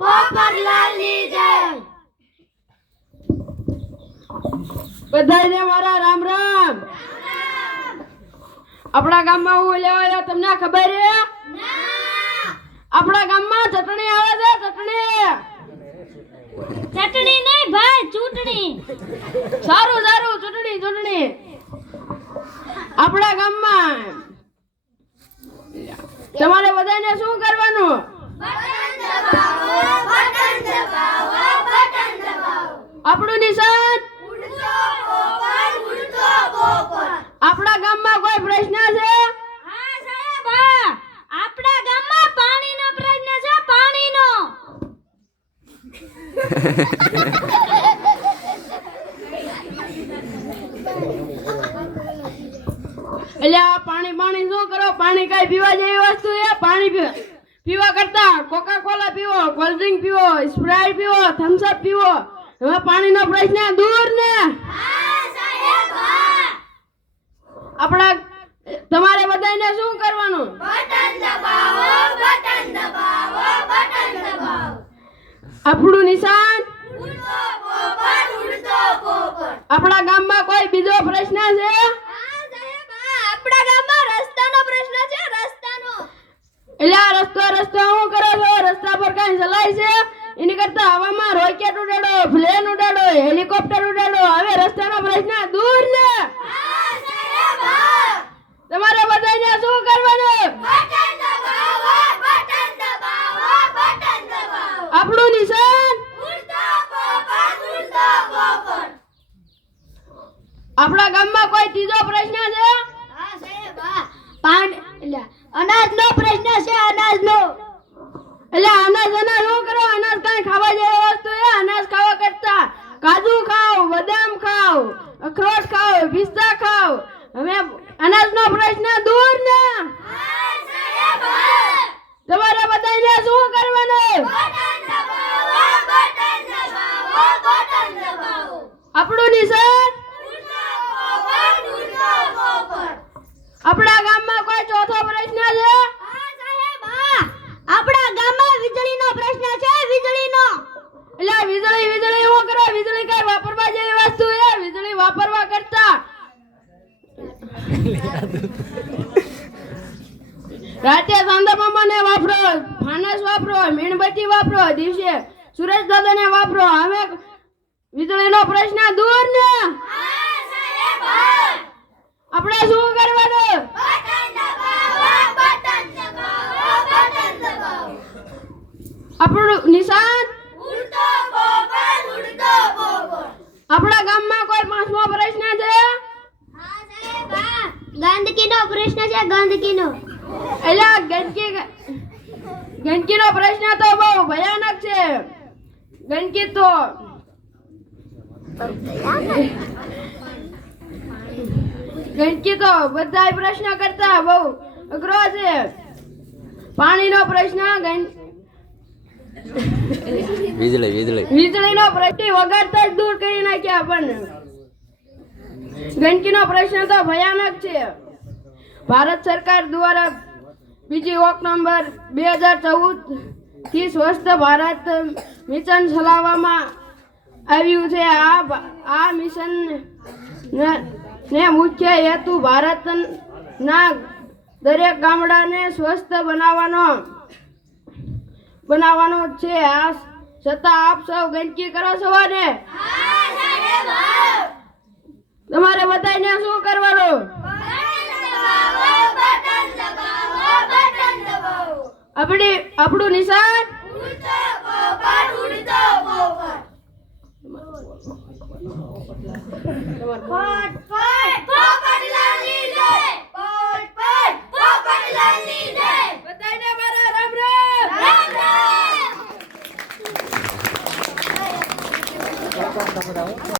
પોપટલાલની જય. બધાને મારા રામ રામ. આપણા ગામમાં હું લેવા આવ્યો તમને ખબર છે? આપણા ગામમાં ચટણી આવે છે. ચટણી નહીં ભાઈ, ચૂંટણી. સારું સારું, ચૂંટણી. આપણા ગામમાં તમારે બધાને શું કરવાનું? બટન દબાવો. આપણું નિશાન. આપણા ગામમાં કોઈ પ્રશ્ન છે? હા સાહેબ, આપણા ગામમાં પાણીનો પ્રશ્ન છે, પાણીનો. એટલે આ પાણી શું કરો? પાણી કઈ પીવા જેવી વસ્તુ છે? પાણી પીવા કરતા કોકા કોલા પીવો, કોલ્ડ ડ્રિંક પીવો, સ્પ્રાઇટ પીવો, થમ્સ અપ પીવો. હવે પાણીનો પ્રશ્ન દૂર ને. આપણા તમારે બધાને શું કરવાનું? બટન દબાવો. આપણું નિશાન. ઉડતો પોપટ. આપણા ગામમાં કોઈ બીજો પ્રશ્ન છે? આપણા ગામમાં રસ્તાનો પ્રશ્ન છે, રસ્તાનો. એટલે આ રસ્તો શું કરો છો? રસ્તા પર કઈ ચલાય છે? એની કરતા હવામાં રોકેટ ઉડાડો, પ્લેન ઉડાડો, હેલિકોપ્ટર ઉડાડો. હવે રસ્તાનો પ્રશ્ન દૂર ને. તમારે બધાને શું કરવાનું? બટન દબાવો. આપણું નિશાન. ઉડતો પોપટ. આપણા ગામમાં કોઈ ત્રીજો પ્રશ્ન છે? હા સાહેબ, અનાજનો પ્રશ્ન છે, અનાજનો. એટલે અનાજ શું કરો? અનાજ કઈ ખાવા જેવી વસ્તુ છે? અનાજ ખાવા કરતા કાજુ ખાઓ, બદામ ખાઓ, અખરોટ ખાઓ, પિસ્તા ખાઓ. હવે અનાજનો પ્રશ્ન દૂર ને. તમારે બધાને શું કરવાનું? બટન દબાવો. આપણું નિશાન. આપણા ગામમાં કોઈ ચોથો પ્રશ્ન છે? આપણા ગામમાં વીજળીનો પ્રશ્ન છે, વીજળીનો. એટલે વીજળી શું કરો? વીજળી કઈ વાપરવા જેવી વસ્તુ છે? વીજળી વાપરવા કરતા રાતે સાંધા મામાને વાપરો, ફાનસ વાપરો, મીણબત્તી વાપરો, દિવસે સુરેશ દાદાને વાપરો. હવે વીજળીનો પ્રશ્ન દૂર ને. આપણે શું કરવાનું? આપણું નિશાન. આપણા ગામમાં કોઈ પાંચમો પ્રશ્ન છે? ગંદકીનો પ્રશ્ન છે, ગંદકીનો. એટલે ગંદકીનો પ્રશ્ન તો બહુ ભયાનક છે. ગંદકી તો બધા પ્રશ્ન કરતા બહુ અઘરો છે. પાણીનો પ્રશ્ન, વીજળીનો પ્રશ્ન વગાડતા જ દૂર કરી નાખ્યા આપણને. ગંદકીનો પ્રશ્ન તો ભયાનક છે. ભારત સરકાર દ્વારા બીજી ઓક્ટોબર 2014 થી સ્વસ્થ ભારત મિશન ચલાવવામાં આવ્યું છે. આ મિશન ને મુખ્ય હેતુ ભારતના દરેક ગામડાને સ્વસ્થ બનાવવાનો છે. આ છતાં આપ સૌ ગંદકી કરો છો ને? તમારે બધાને શું કરવાનું? આપણું નિશાન. ઉડતો પોપટ.